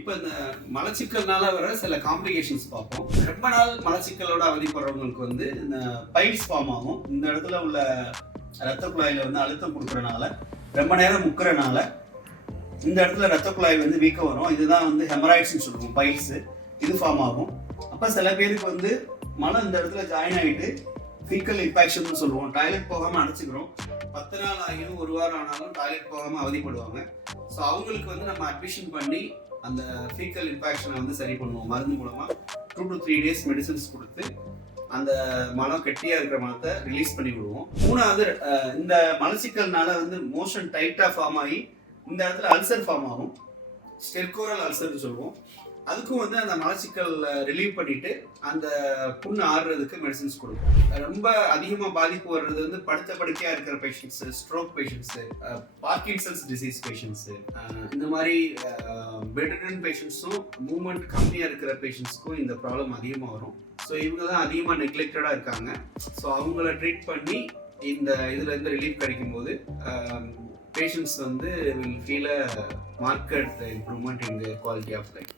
இப்போ இந்த மலச்சிக்கல்னால வர சில காம்ப்ளிகேஷன்ஸ் பார்ப்போம். ரொம்ப நாள் மலச்சிக்கலோட அவதிப்படுறவங்களுக்கு வந்து இந்த பைல்ஸ் ஃபார்ம் ஆகும். இந்த இடத்துல உள்ள ரத்த குழாயில வந்து அழுத்தம் கொடுக்கறனால, ரொம்ப நேரம் முக்கிறனால இந்த இடத்துல ரத்த குழாய் வந்து வீக்கம் வரும். இதுதான் வந்து ஹெமராய்ட்ஸ்னு சொல்லுவோம், பைல்ஸ். இது ஃபார்ம் ஆகும். அப்போ சில பேருக்கு வந்து மலம் இந்த இடத்துல ஜாயின் ஆகிட்டு ஃபீக்கல் இன்ஃபெக்ஷன் சொல்லுவோம். டாய்லெட் போகாமல் அடைச்சிக்கிறோம். 10 நாள் ஆகியும் 1 வாரம் ஆனாலும் டாய்லெட் போகாமல் அவதிப்படுவாங்க. ஸோ அவங்களுக்கு வந்து நம்ம அட்மிஷன் பண்ணி அந்த ஃபீக்கல் இன்ஃபெக்ஷனை வந்து சரி பண்ணுவோம். மருந்து மூலமாக 2 to 3 days மெடிசன்ஸ் கொடுத்து அந்த மலம் கெட்டியாக இருக்கிற மலத்தை ரிலீஸ் பண்ணி விடுவோம். 3வது, இந்த மலச்சிக்கல்னால வந்து மோஷன் டைட்டாக ஃபார்ம் ஆகி இந்த இடத்துல அல்சர் ஃபார்ம் ஆகும். ஸ்டெர்கோரல் அல்சர்னு சொல்லுவோம். அதுக்கும் வந்து அந்த மலச்சிக்கல் ரிலீவ் பண்ணிட்டு அந்த புண்ணு ஆடுறதுக்கு மெடிசன்ஸ் கொடுப்போம். ரொம்ப அதிகமாக பாதிப்பு வர்றது வந்து படுத்த படுக்கையாக இருக்கிற patients, stroke patients, Parkinson's disease patients, இந்த மாதிரி பெட்ரிடன் பேஷண்ட்ஸும் மூவ்மெண்ட் கம்மியாக இருக்கிற பேஷண்ட்ஸ்க்கும் இந்த ப்ராப்ளம் அதிகமாக வரும். ஸோ இவங்க தான் அதிகமாக நெக்லெக்டடாக இருக்காங்க. ஸோ அவங்கள ட்ரீட் பண்ணி இந்த இதுலேருந்து ரிலீஃப் கிடைக்கும்போது பேஷண்ட்ஸ் வந்து will feel a marked improvement in the quality of life.